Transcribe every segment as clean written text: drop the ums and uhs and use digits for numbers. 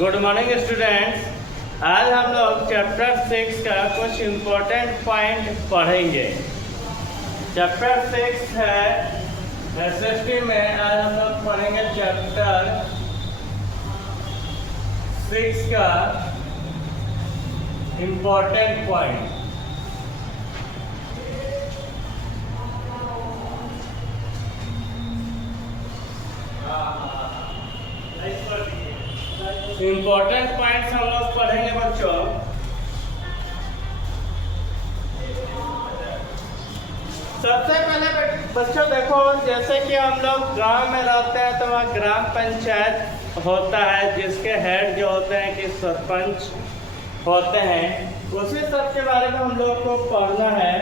Good morning students. आज हम लोग चैप्टर 6 का कुछ इम्पोर्टेंट पॉइंट पढ़ेंगे। चैप्टर 6 है एसएसटी में। आज हम लोग पढ़ेंगे चैप्टर 6 का इम्पोर्टेंट पॉइंट। इम्पोर्टेंट पॉइंट्स हम लोग पढ़ेंगे बच्चों। सबसे पहले बच्चों देखो, जैसे कि हम लोग गांव में रहते हैं तो वहाँ ग्राम पंचायत होता है, जिसके हेड जो होते हैं कि सरपंच होते हैं। उसी सब के बारे में हम लोग को पढ़ना है।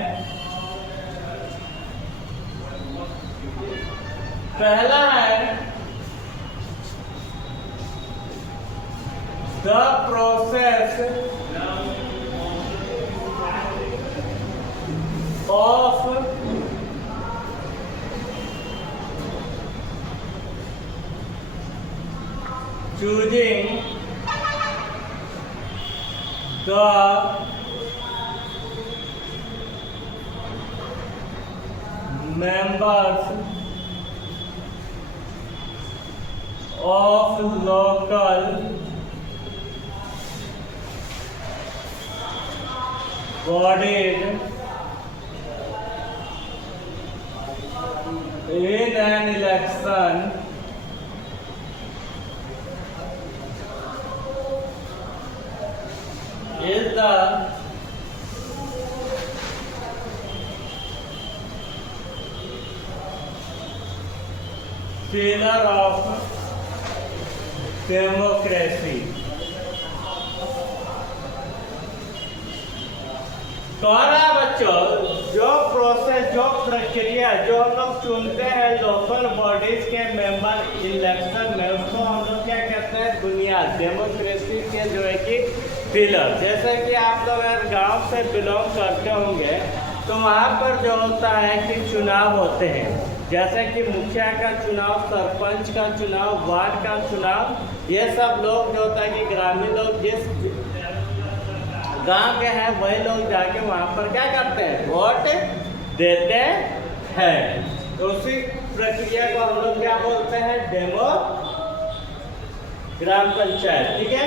पहला है the process of choosing the members of local bodies in an election is the pillar of democracy। कह रहा है बच्चों, जो प्रोसेस, जो प्रक्रिया जो हम लोग चुनते हैं लोकल बॉडीज के मेंबर इलेक्शन में, उसको हम लोग क्या कहते हैं? बुनियाद, डेमोक्रेसी के जो है कि पिलर। जैसे कि आप लोग अगर गांव से बिलोंग करते होंगे तो वहाँ पर जो होता है कि चुनाव होते हैं, जैसे कि मुखिया का चुनाव, सरपंच का चुनाव, वार्ड का चुनाव। ये सब लोग जो होता है कि ग्रामीण लोग जिस गांव के हैं वही लोग जाके वहाँ पर क्या करते हैं? वोट देते हैं। तो उसी प्रक्रिया को हम लोग क्या बोलते हैं? डेमो ग्राम पंचायत। ठीक है।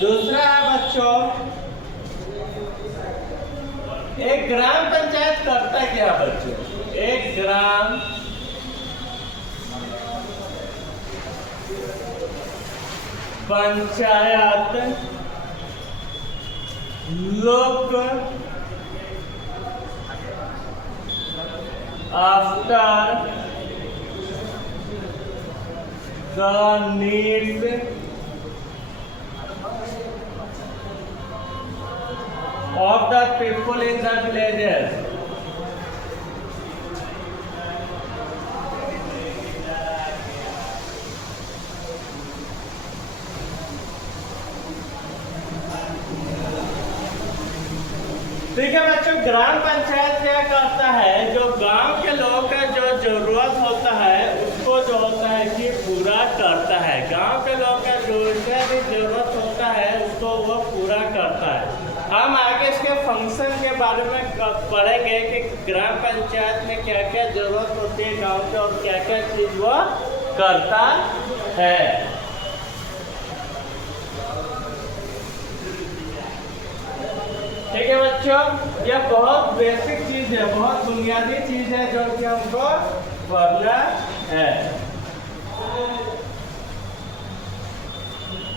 दूसरा है बच्चों, एक ग्राम पंचायत करता क्या बच्चों? एक gram panchayat look after the needs of the people in the villages। ठीक है बच्चों, ग्राम पंचायत क्या करता है? जो गांव के लोगों का जो जरूरत होता है उसको जो होता है कि पूरा करता है। गांव के लोगों का जो भी जरूरत होता है उसको वो पूरा करता है। हम आगे इसके फंक्शन के बारे में पढ़ेंगे कि ग्राम पंचायत में क्या क्या जरूरत होती है गांव के, और क्या क्या चीज वो करता है। ठीक है बच्चों, यह बहुत बेसिक चीज है, बहुत बुनियादी चीज है जो कि हमको पढ़ना है।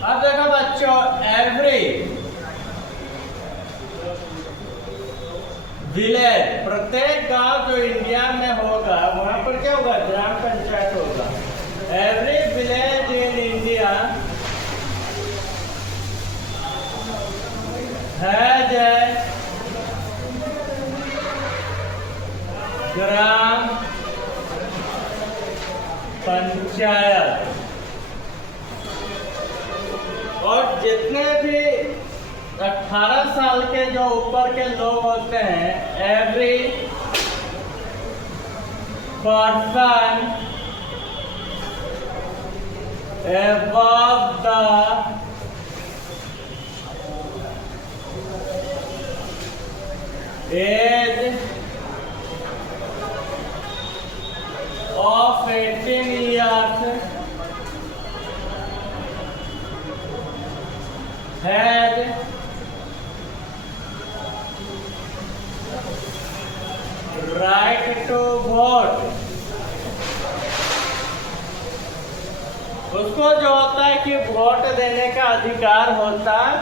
अब देखो बच्चों, एवरी विलेज, प्रत्येक गांव जो इंडिया में होगा वहां पर क्या होगा? ग्राम पंचायत होगा। Every village in India has a gram panchayat. और जितने भी 18 साल के जो ऊपर के लोग होते हैं, every person above the age of 18 years had right to vote। उसको जो होता है कि वोट देने का अधिकार होता है।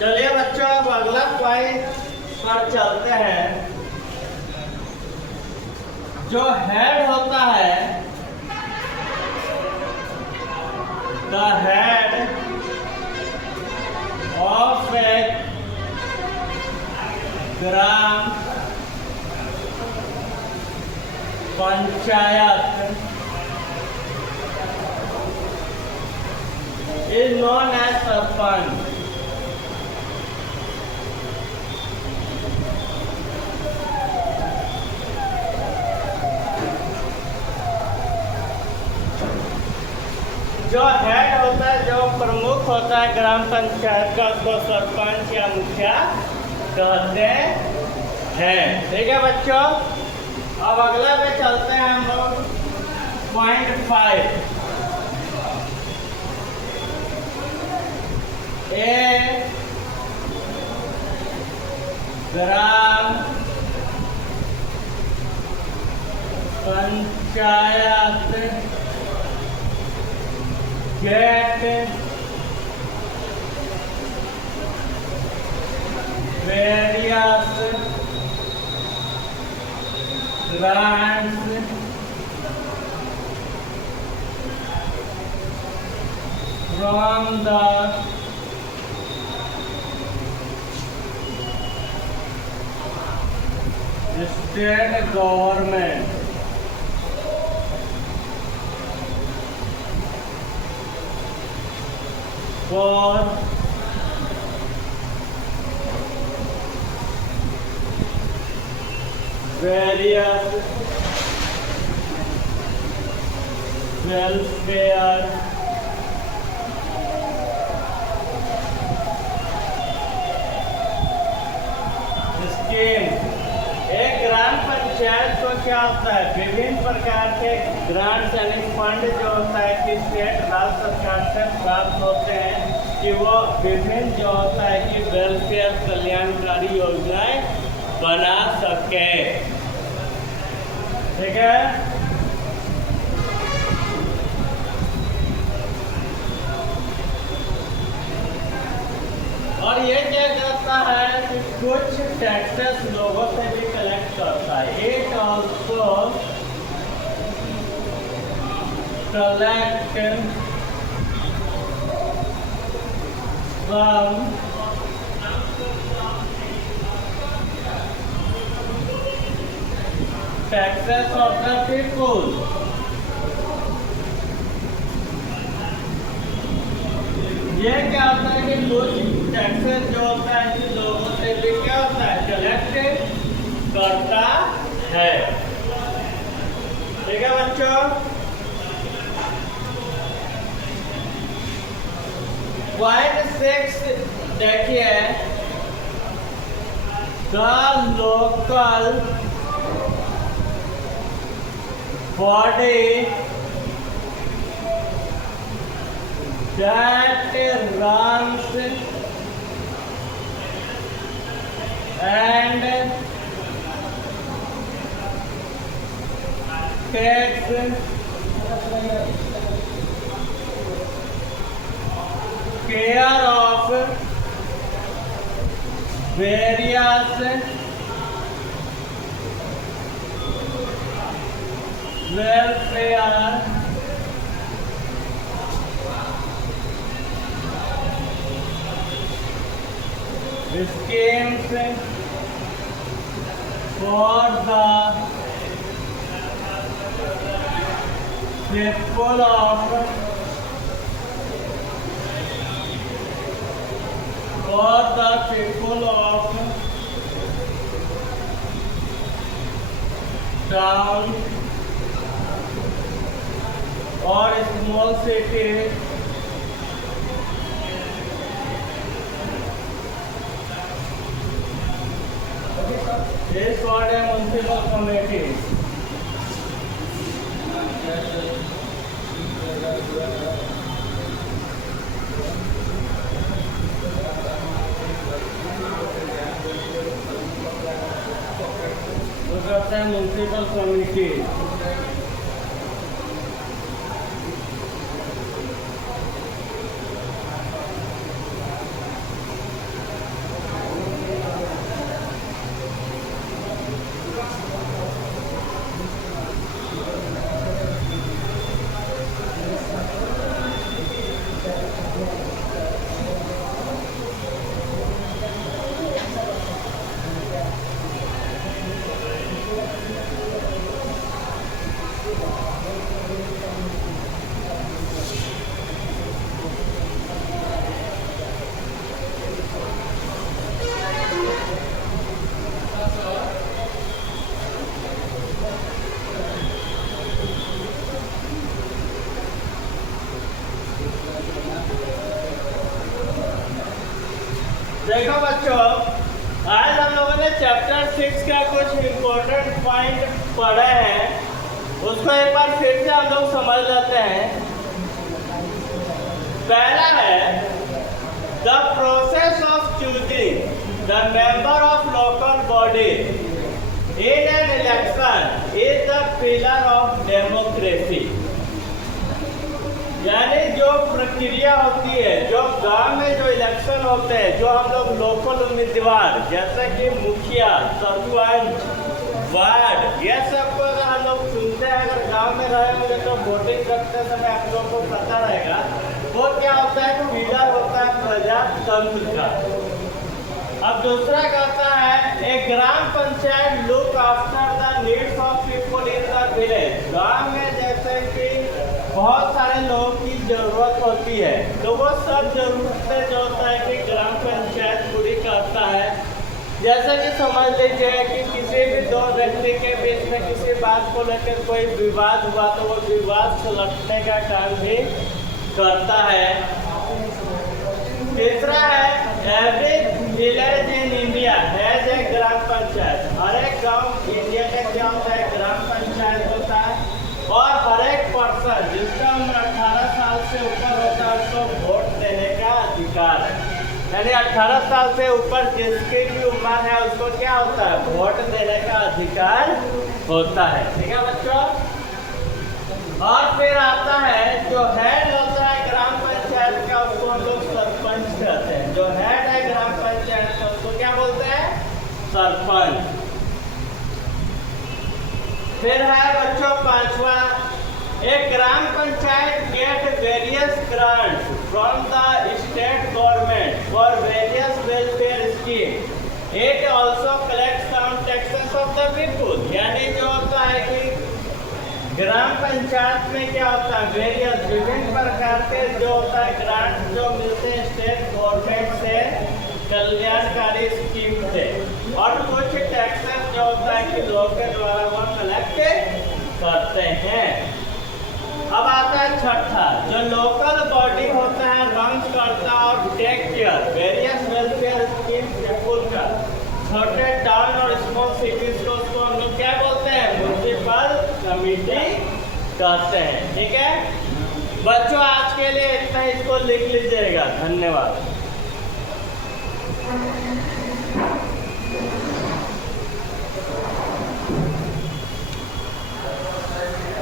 चलिए बच्चों, अब अगला पॉइंट पर चलते हैं। जो हेड होता है, the head of a gram panchayat is known as sarpanch. जो हेड होता है, जो प्रमुख होता है ग्राम पंचायत का, उसको सरपंच या मुखिया कहते हैं। ठीक है बच्चों, अब अगला पे चलते हैं हम लोग। Point 5, A gram panchayat get various grants from the state government for various welfare scheme। एक ग्राम पंचायत को क्या होता है, विभिन्न प्रकार के ग्रांट्स यानी फंड जो होता है कि स्टेट राज्य सरकार से प्राप्त होते हैं, कि वो विभिन्न जो होता है कि वेलफेयर कल्याणकारी योजनाएं बना सके। ठीक है, और ये क्या करता है कि कुछ टैक्सेस लोगों से भी कलेक्ट करता है। It also collect from taxes of the people. ये क्या होता है कि कुछ टैक्सेस जो होता है कि लोगों से भी क्या होता है, कलेक्ट करता है। ठीक है बच्चों, पॉइंट 6 देखिए, the local body that runs and takes care of various welfare schemes for the people of town or small city is called a municipal committee. वो कहते हैं म्यूनसिपल कमिटी। देखो बच्चों, आज हम लोगों ने चैप्टर 6 का कुछ इम्पोर्टेंट पॉइंट पढ़े हैं, उसको एक बार फिर से हम लोग समझ लेते हैं। पहला है the process of choosing the member of local body in an election is the pillar of democracy. यानी जो प्रक्रिया होती है, जो गांव में जो इलेक्शन होते हैं, जो हम लोग लोकल उम्मीदवार जैसे कि मुखिया, सरपंच, वार्ड, ये सबको अगर हम लोग चुनते हैं, अगर गांव में रहे होंगे तो वोटिंग करते समय आप लोगों को पता रहेगा वो क्या होता है, पिलर होता है प्रजातंत्र का। अब दूसरा कहता है एक gram panchayat look after the needs of people in the village. गांव में जैसे कि बहुत सारे लोगों की जरूरत होती है, तो वो सब जरूरतें जो होता है कि ग्राम पंचायत पूरी करता है। जैसे कि समझ लीजिए कि किसी भी दो व्यक्ति के बीच में किसी बात को लेकर कोई विवाद हुआ तो वो विवाद सुलझने का काम भी करता है। तीसरा है every village in India has a gram panchayat. हर एक गाँव इंडिया का क्या होता है, ग्राम पंचायत होता है। और हर एक पर्सन जिसका उम्र 18 साल से ऊपर होता है उसको वोट देने का अधिकार है। यानी 18 साल से ऊपर जिसकी भी उम्र है उसको क्या होता है, वोट देने का अधिकार होता है। ठीक है बच्चों। और फिर आता है जो हेड होता है ग्राम पंचायत का, उसको हम लोग सरपंच कहते हैं। जो हेड है ग्राम पंचायत का उसको क्या बोलते हैं, सरपंच। फिर है बच्चों पांचवा, एक gram panchayat get various grants from the state government for various welfare scheme. It also collect some taxes of the people. यानी जो होता है कि ग्राम पंचायत में क्या होता है, वेरियस विभिन्न प्रकार के जो होता है ग्रांट जो मिलते हैं स्टेट गवर्नमेंट से, कल्याणकारी स्कीम से, और कुछ टैक्सेस जो होता है कि लोगों के द्वारा वो कलेक्ट करते हैं। अब आता है छठा, जो लोकल बॉडी होता है रन करता और take care various welfare scheme people का। छोटे टाउन और स्मॉल सिटीज को उसको हम लोग क्या बोलते हैं, म्युनिसिपल कमिटी कहते हैं। ठीक है बच्चों, आज के लिए इतना, इसको लिख लीजिएगा। धन्यवाद।